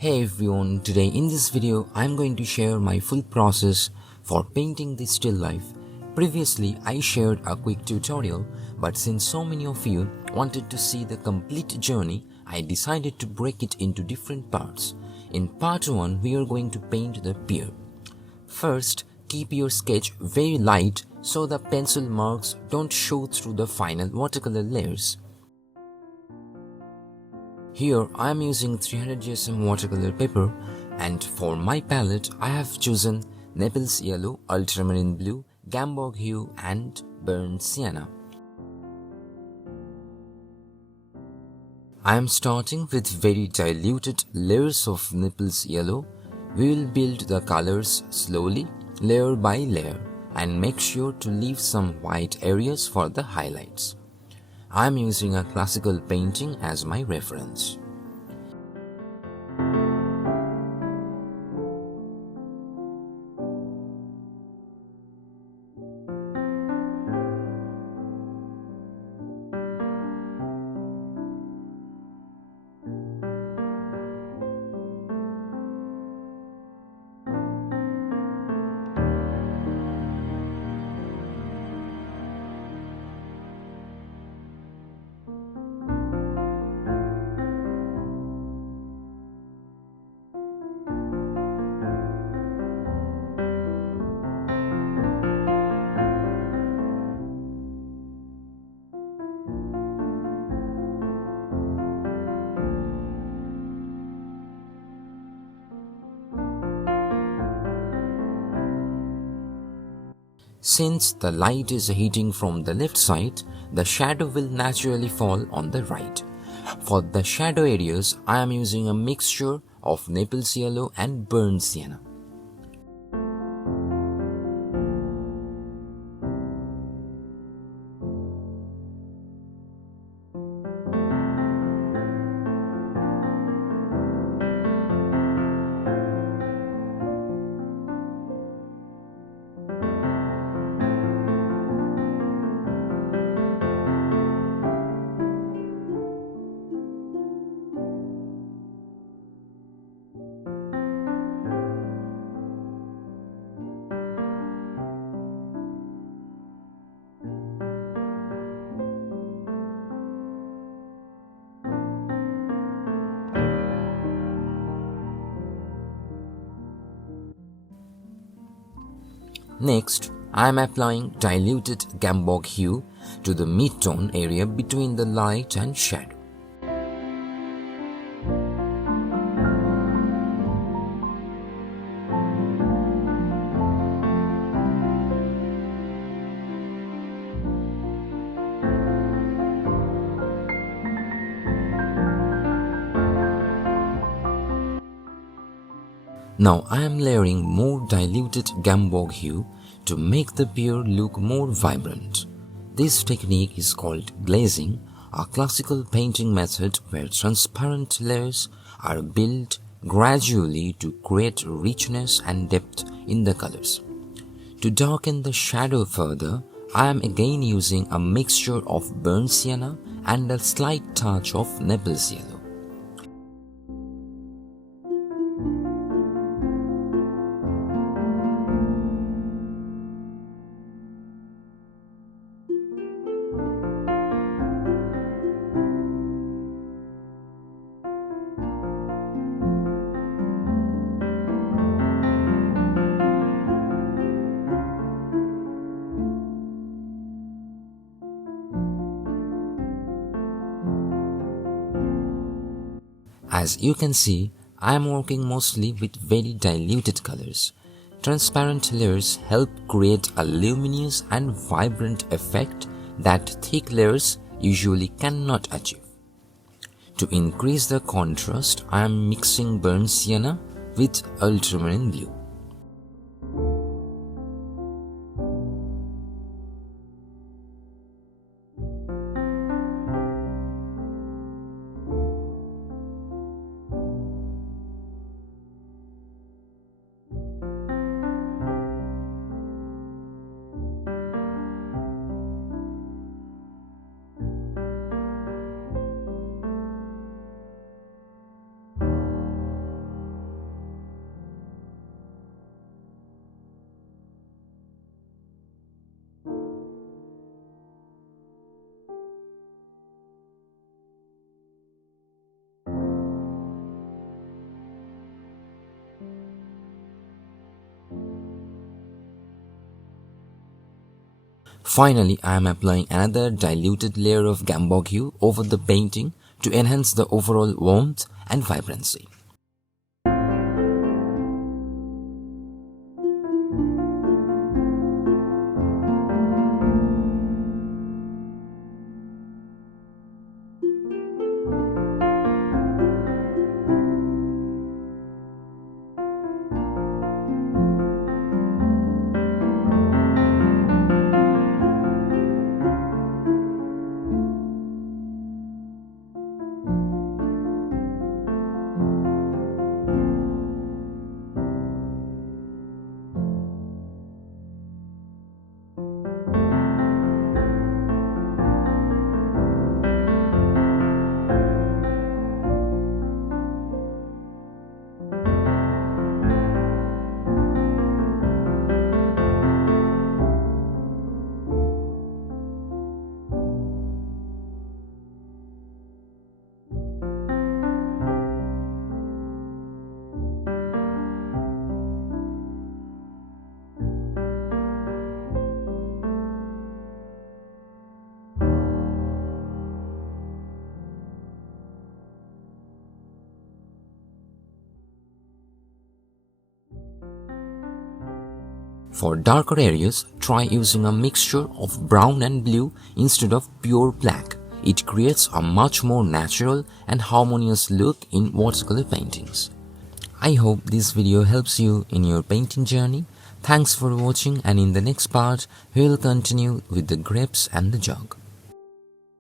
Hey everyone, today in this video I'm going to share my full process for painting this still life. Previously I shared a quick tutorial, but since so many of you wanted to see the complete journey, I decided to break it into different parts. In part 1 we are going to paint the pear. First, keep your sketch very light so the pencil marks don't show through the final watercolor layers. Here I am using 300 GSM watercolor paper, and for my palette I have chosen Naples Yellow, Ultramarine Blue, Gamboge Hue and burnt Sienna. I am starting with very diluted layers of Naples Yellow. We will build the colors slowly, layer by layer, and make sure to leave some white areas for the highlights. I am using a classical painting as my reference. Since the light is hitting from the left side, the shadow will naturally fall on the right. For the shadow areas, I am using a mixture of Naples Yellow and burnt Sienna. Next, I am applying diluted Gamboge Hue to the mid-tone area between the light and shadow. Now I am layering more diluted Gamboge Hue to make the pear look more vibrant. This technique is called glazing, a classical painting method where transparent layers are built gradually to create richness and depth in the colors. To darken the shadow further, I am again using a mixture of burnt sienna and a slight touch of Naples Yellow. As you can see, I am working mostly with very diluted colors. Transparent layers help create a luminous and vibrant effect that thick layers usually cannot achieve. To increase the contrast, I am mixing burnt sienna with ultramarine blue. Finally, I am applying another diluted layer of Gamboge Hue over the painting to enhance the overall warmth and vibrancy. For darker areas, try using a mixture of brown and blue instead of pure black. It creates a much more natural and harmonious look in watercolor paintings. I hope this video helps you in your painting journey. Thanks for watching, and in the next part, we will continue with the grapes and the jug.